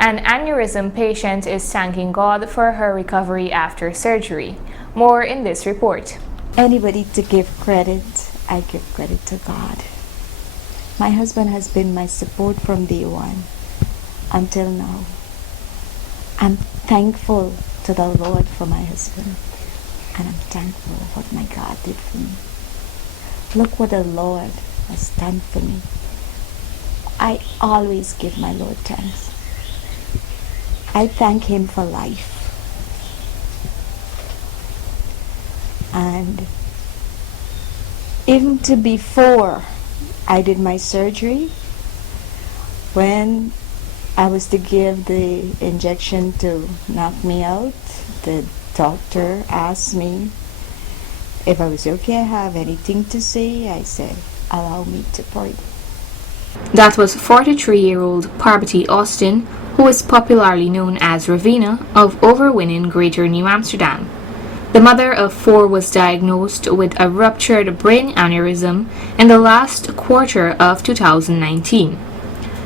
An aneurysm patient is thanking God for her recovery after surgery. More in this report. Anybody to give credit, I give credit to God. My husband has been my support from day one until now. I'm thankful to the Lord for my husband, and I'm thankful for what my God did for me. Look what the Lord has done for me. I always give my Lord thanks. I thank Him for life. And even to before I did my surgery, when I was to give the injection to knock me out, the doctor asked me if I was okay, I have anything to say. I said, allow me to pray. That was 43-year-old Parvati Austin, who is popularly known as Ravina, of Overwinning, Greater New Amsterdam. The mother of 4 was diagnosed with a ruptured brain aneurysm in the last quarter of 2019.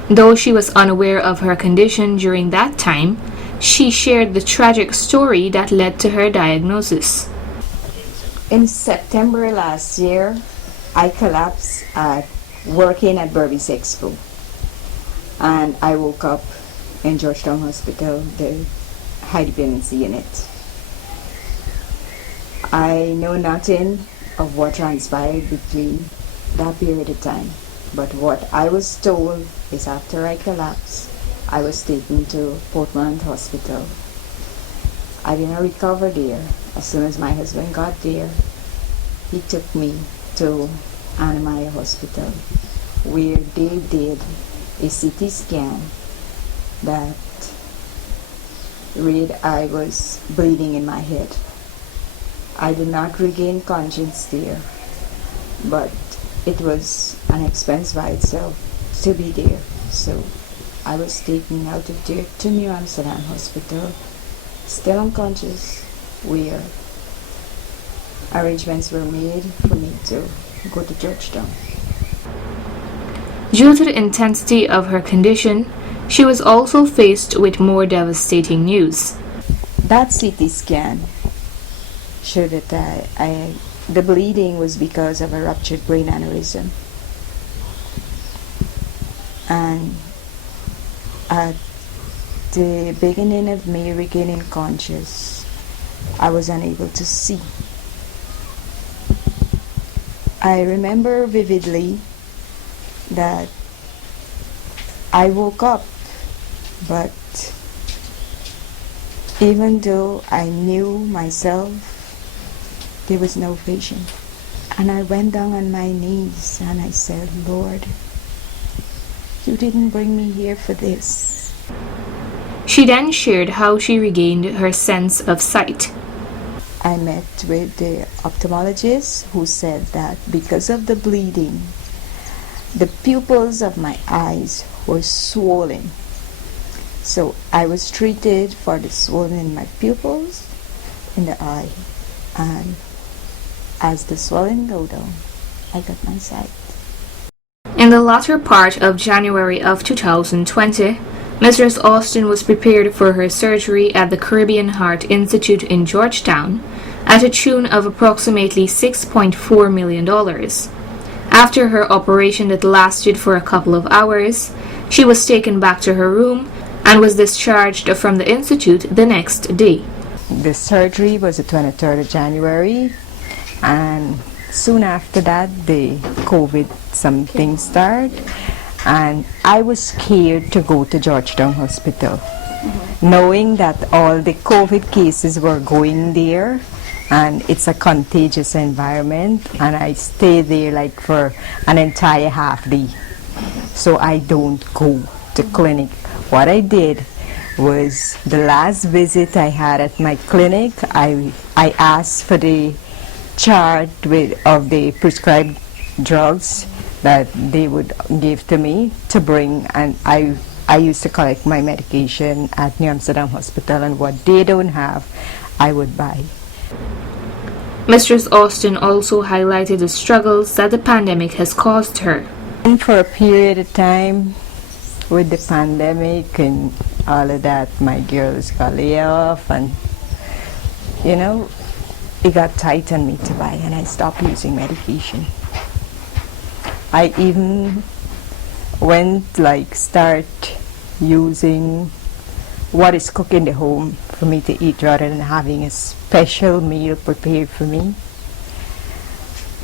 Though she was unaware of her condition during that time, she shared the tragic story that led to her diagnosis. In September last year, I collapsed working at Burby's Expo, and I woke up in Georgetown Hospital, the high dependency unit. I know nothing of what transpired between that period of time, but what I was told is after I collapsed, I was taken to Portland Hospital. I didn't recover there. As soon as my husband got there, he took me to Anna Hospital, where they did a CT scan that read I was bleeding in my head. I did not regain conscience there, but it was an expense by itself to be there. So I was taken out of there to New Amsterdam Hospital, still unconscious, where arrangements were made for me to go to Georgetown. Due to the intensity of her condition, she was also faced with more devastating news. That CT scan showed that the bleeding was because of a ruptured brain aneurysm. And at the beginning of me regaining conscious, I was unable to see. I remember vividly that I woke up, but even though I knew myself, there was no vision. And I went down on my knees and I said, Lord, you didn't bring me here for this. She then shared how she regained her sense of sight. I met with the ophthalmologist who said that because of the bleeding, the pupils of my eyes were swollen. So I was treated for the swelling in my pupils in the eye. And as the swelling go down, I got my sight. In the latter part of January of 2020, Mrs. Austin was prepared for her surgery at the Caribbean Heart Institute in Georgetown at a tune of approximately $6.4 million. After her operation that lasted for a couple of hours, she was taken back to her room and was discharged from the institute the next day. The surgery was the 23rd of January, and soon after that the COVID something started, and I was scared to go to Georgetown Hospital, knowing that all the COVID cases were going there and it's a contagious environment, and I stayed there like for an entire half day. So I don't go to clinic. What I did was the last visit I had at my clinic, I asked for the chart of the prescribed drugs that they would give to me to bring, and I used to collect my medication at New Amsterdam Hospital, and what they don't have, I would buy. Mistress Austin also highlighted the struggles that the pandemic has caused her. And for a period of time, with the pandemic and all of that, my girls got laid off, and you know, it got tight on me to buy, and I stopped using medication. I even went start using what is cooked in the home for me to eat rather than having a special meal prepared for me.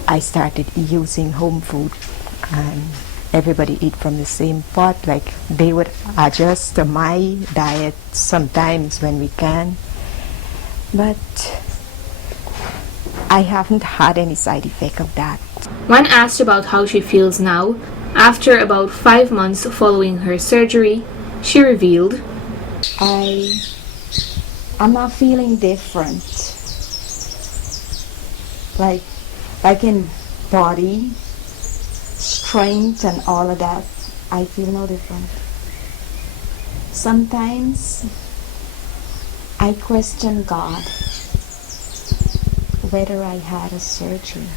I started using home food, and everybody eat from the same pot. Like, they would adjust to my diet sometimes when we can, but I haven't had any side effect of that. When asked about how she feels now, after about 5 months following her surgery, she revealed, I'm not feeling different. Like in body, strength and all of that, I feel no different. Sometimes I question God whether I had a surgery.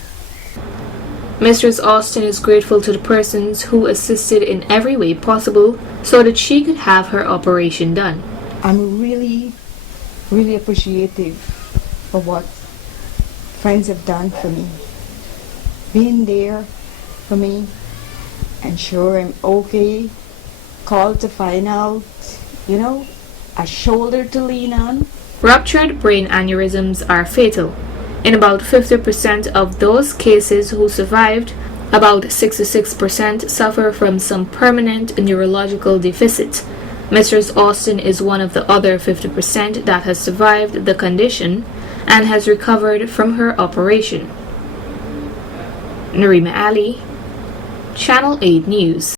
Mistress Austin is grateful to the persons who assisted in every way possible so that she could have her operation done. I'm really, really appreciative of what friends have done for me. Being there for me, and sure I'm okay, called to find out, a shoulder to lean on. Ruptured brain aneurysms are fatal. In about 50% of those cases who survived, about 66% suffer from some permanent neurological deficit. Mistress Austin is one of the other 50% that has survived the condition and has recovered from her operation. Narima Ali, Channel 8 News.